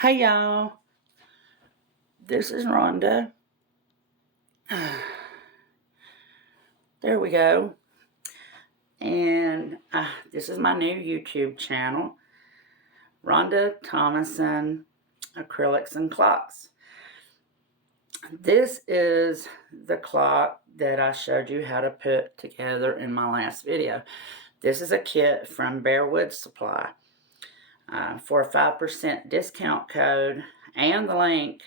Hey y'all, this is Rhonda. There we go. And this is my new YouTube channel, Rhonda Thomason Acrylics and Clocks. This is the clock that I showed you how to put together in my last video. This is a kit from Bearwood Supply. For a 5% discount code and the link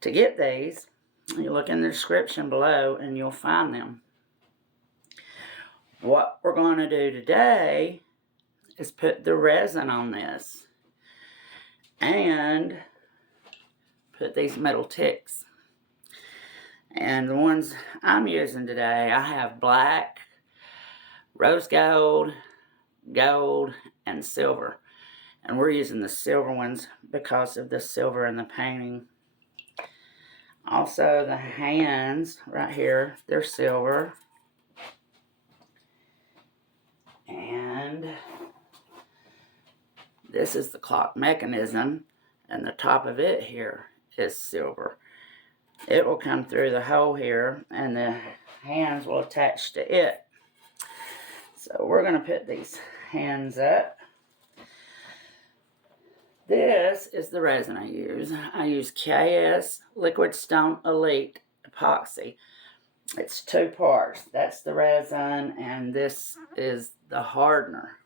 to get these, you look in the description below and you'll find them. What we're going to do today is put the resin on this and put these metal ticks. And the ones I'm using today, I have black, rose gold, gold, and silver. And we're using the silver ones because of the silver in the painting. Also, the hands right here, they're silver. And this is the clock mechanism, and the top of it here is silver. It will come through the hole here, and the hands will attach to it. So we're going to put these hands up. This is the resin I use. I use KS Liquid Stone Elite Epoxy. It's 2 parts. That's the resin, and this is the hardener.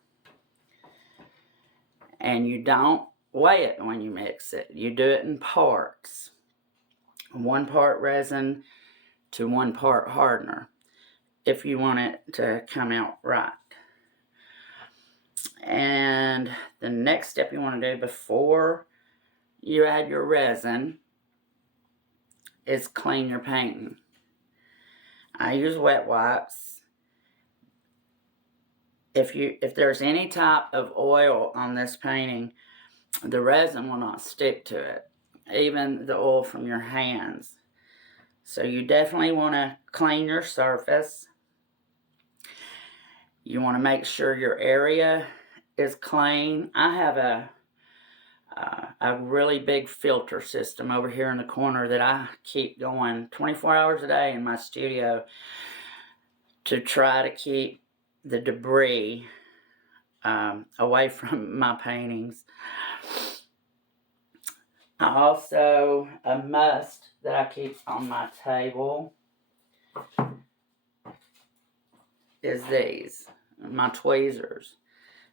And you don't weigh it when you mix it. You do it in parts. 1 part resin to 1 part hardener, if you want it to come out right. And the next step you want to do before you add your resin is clean your painting. I use wet wipes. If there's any type of oil on this painting, the resin will not stick to it, even the oil from your hands. So you definitely want to clean your surface. You want to make sure your area is clean. I have a really big filter system over here in the corner that I keep going 24 hours a day in my studio to try to keep the debris away from my paintings. I also, a must that I keep on my table is these, my tweezers,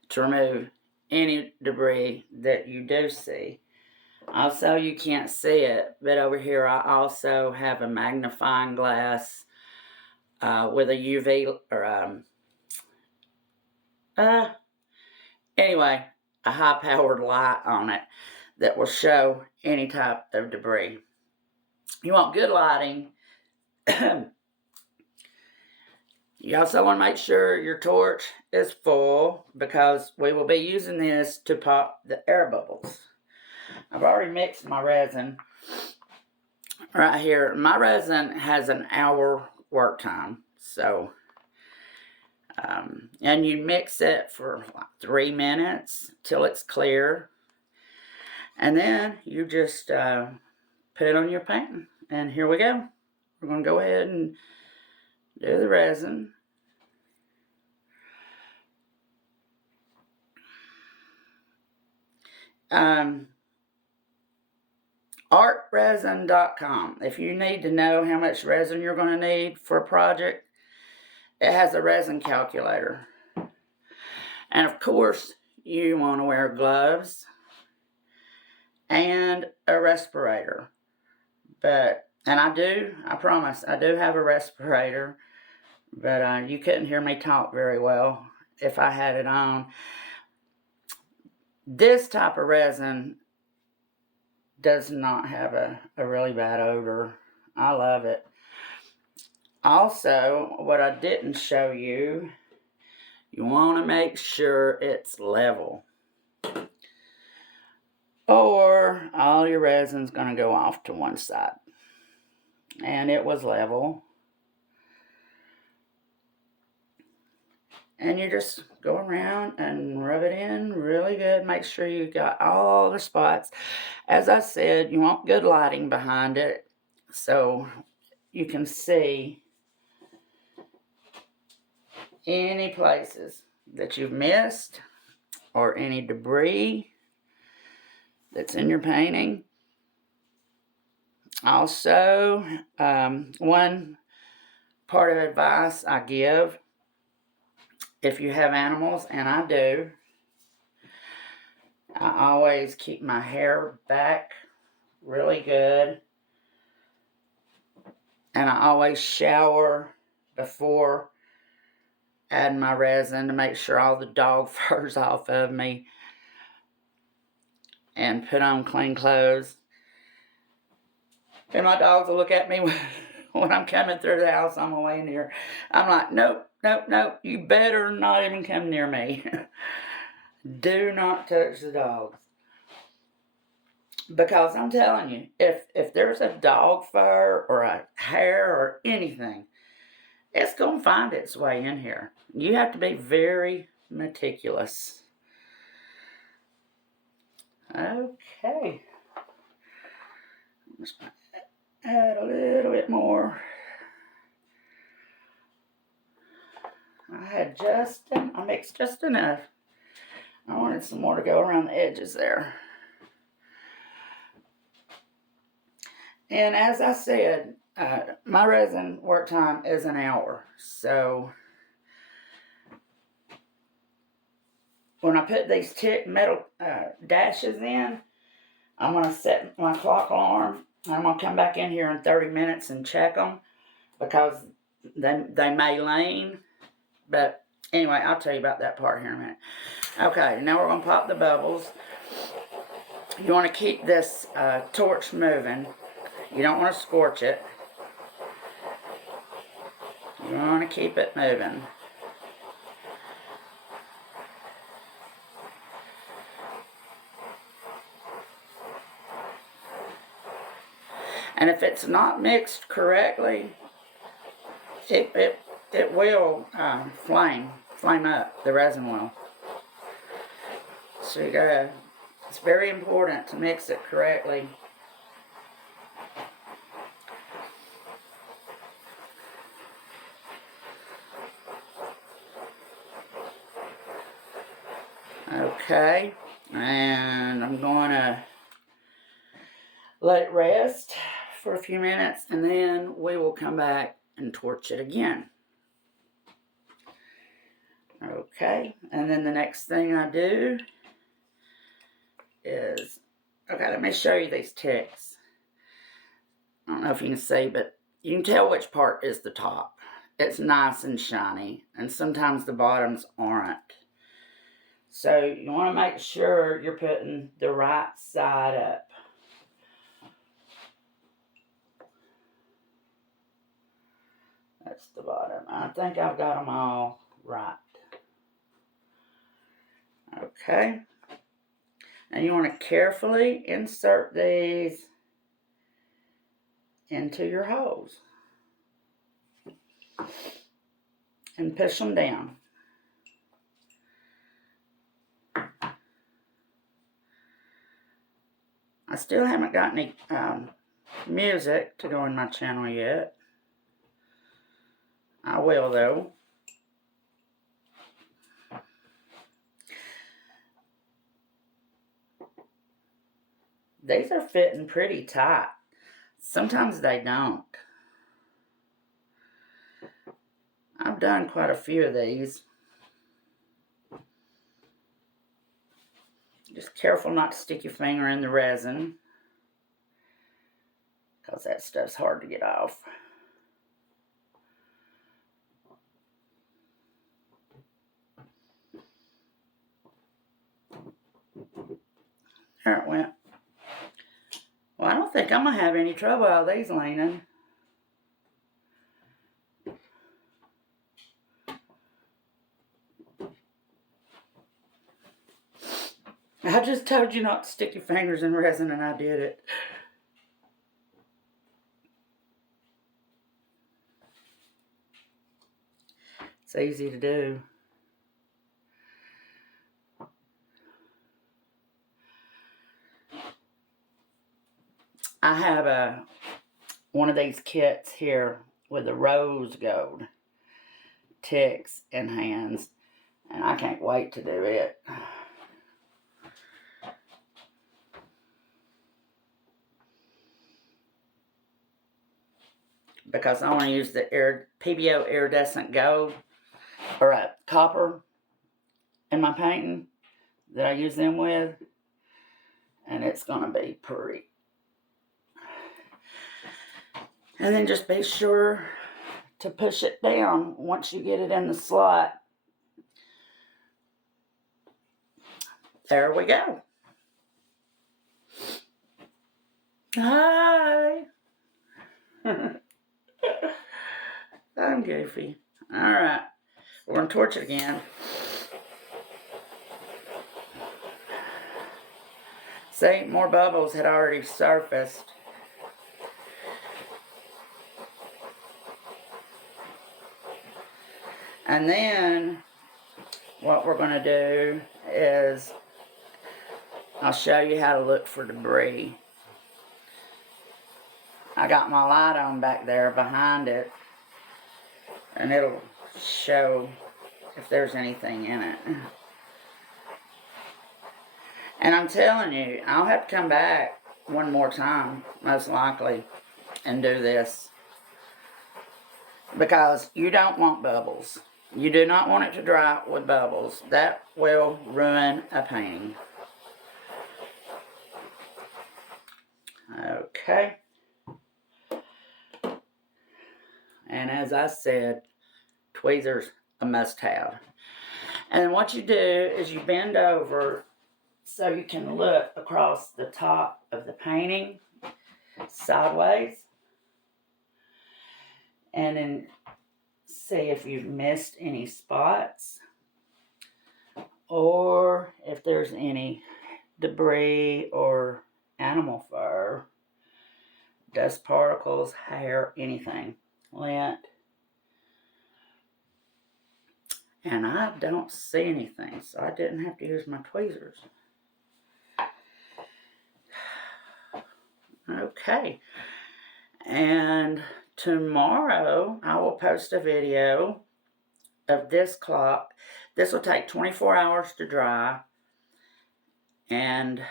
to remove any debris that you do see. Also, you can't see it, but over here I also have a magnifying glass with a UV or anyway, a high-powered light on it that will show any type of debris. You want good lighting. You also want to make sure your torch is full because we will be using this to pop the air bubbles. I've already mixed my resin right here. My resin has an hour work time, so and you mix it for like 3 minutes till it's clear, and then you just put it on your painting. And here we go. We're going to go ahead and do the resin. Artresin.com. If you need to know how much resin you're going to need for a project, it has a resin calculator. And of course, you want to wear gloves and a respirator. And I promise, I do have a respirator, but you couldn't hear me talk very well if I had it on. This type of resin does not have a really bad odor. I love it. Also, what I didn't show you, you want to make sure it's level, or all your resin's going to go off to one side. And it was level. And you just go around and rub it in really good. Make sure you got all the spots. As I said, you want good lighting behind it so you can see any places that you've missed or any debris that's in your painting. Also, one part of advice I give, if you have animals, and I do, I always keep my hair back really good, and I always shower before adding my resin to make sure all the dog fur's off of me, and put on clean clothes. And my dogs will look at me when I'm coming through the house on my way in here. I'm like, nope, nope, nope, you better not even come near me. Do not touch the dogs. Because I'm telling you, if there's a dog fur or a hair or anything, it's going to find its way in here. You have to be very meticulous. Okay. I'm just going to add a little bit more. I mixed just enough. I wanted some more to go around the edges there. And as I said, my resin work time is an hour. So when I put these metal dashes in, I'm going to set my clock alarm. I'm going to come back in here in 30 minutes and check them because they may lean. But anyway, I'll tell you about that part here in a minute. Okay, now we're going to pop the bubbles. You want to keep this torch moving. You don't want to scorch it. You want to keep it moving. And if it's not mixed correctly, it will flame up. The resin will. So it's very important to mix it correctly. Okay, and I'm going to let it rest for a few minutes, and then we will come back and torch it again. Okay, and then the next thing I do is, okay, let me show you these ticks. I don't know if you can see, but you can tell which part is the top. It's nice and shiny, and sometimes the bottoms aren't. So you want to make sure you're putting the right side up. That's the bottom. I think I've got them all right. Okay. And you want to carefully insert these into your holes and push them down. I still haven't got any music to go in my channel yet. I will though. These are fitting pretty tight. Sometimes they don't. I've done quite a few of these. Just careful not to stick your finger in the resin, because that stuff's hard to get off. There it went. Well, I don't think I'm going to have any trouble out of these leaning. I just told you not to stick your fingers in resin, and I did it. It's easy to do. I have one of these kits here with the rose gold ticks and hands, and I can't wait to do it. Because I want to use the PBO iridescent gold or copper in my painting that I use them with, and it's going to be pretty. And then just be sure to push it down once you get it in the slot. There we go. Hi. I'm goofy. All right. We're going to torch it again. See, more bubbles had already surfaced. And then what we're going to do is I'll show you how to look for debris. I got my light on back there behind it, and it'll show if there's anything in it. And I'm telling you, I'll have to come back one more time, most likely, and do this. Because you don't want bubbles. You do not want it to dry with bubbles. That will ruin a painting. Okay. And as I said, tweezers a must-have. And what you do is you bend over so you can look across the top of the painting sideways, and then see if you've missed any spots or if there's any debris or animal fur, dust particles, hair, anything, lint. And I don't see anything, so I didn't have to use my tweezers. Okay. And tomorrow I will post a video of this clock. This will take 24 hours to dry. And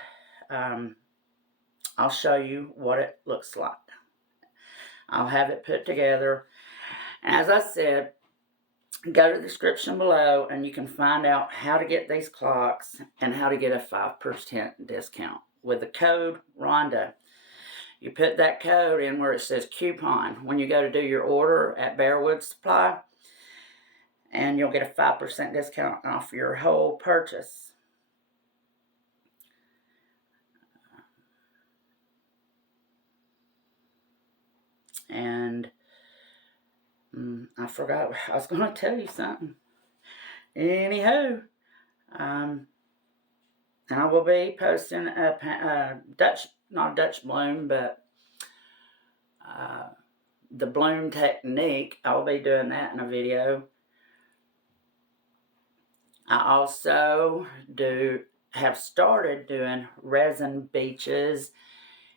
I'll show you what it looks like. I'll have it put together. And as I said, go to the description below and you can find out how to get these clocks and how to get a 5% discount with the code Rhonda. You put that code in where it says coupon when you go to do your order at Bearwood Supply, and you'll get a 5% discount off your whole purchase. And I forgot, I was going to tell you something. Anywho, and I will be posting a not Dutch bloom, but the bloom technique. I'll be doing that in a video. I also have started doing resin beaches.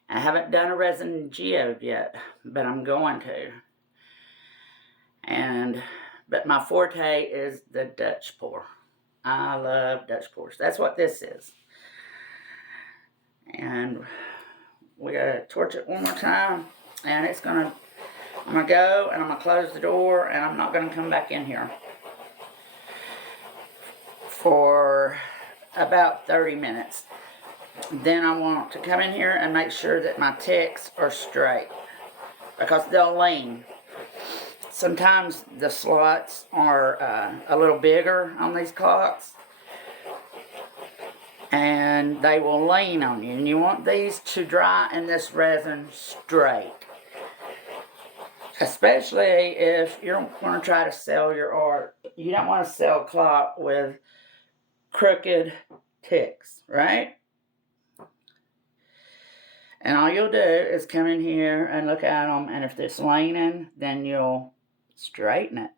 I haven't done a resin geode yet, but I'm going to. But my forte is the Dutch pour. I love Dutch pours. That's what this is. And we gotta torch it one more time, and I'm gonna go and I'm gonna close the door, and I'm not gonna come back in here for about 30 minutes. Then I want to come in here and make sure that my ticks are straight, because they'll lean. Sometimes the slots are a little bigger on these clocks, and they will lean on you. And you want these to dry in this resin straight. Especially if you're going to try to sell your art. You don't want to sell a clock with crooked ticks, right? And all you'll do is come in here and look at them, and if it's leaning, then you'll straighten it.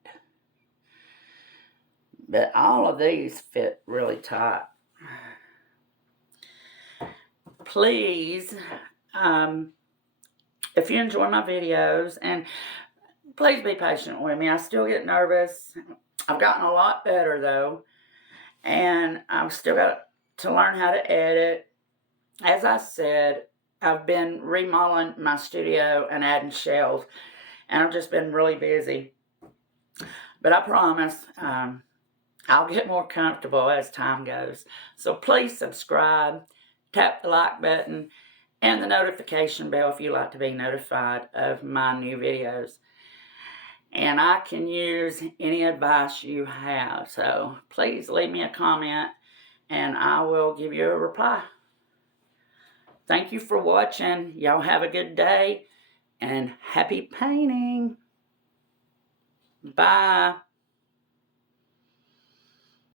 But all of these fit really tight. Please if you enjoy my videos, and please be patient with me. I still get nervous. I've gotten a lot better though, and I've still got to learn how to edit. As I said, I've been remodeling my studio and adding shelves, and I've just been really busy. But I promise I'll get more comfortable as time goes. So please subscribe, tap the like button, and the notification bell if you like to be notified of my new videos. And I can use any advice you have. So please leave me a comment and I will give you a reply. Thank you for watching. Y'all have a good day and happy painting. Bye.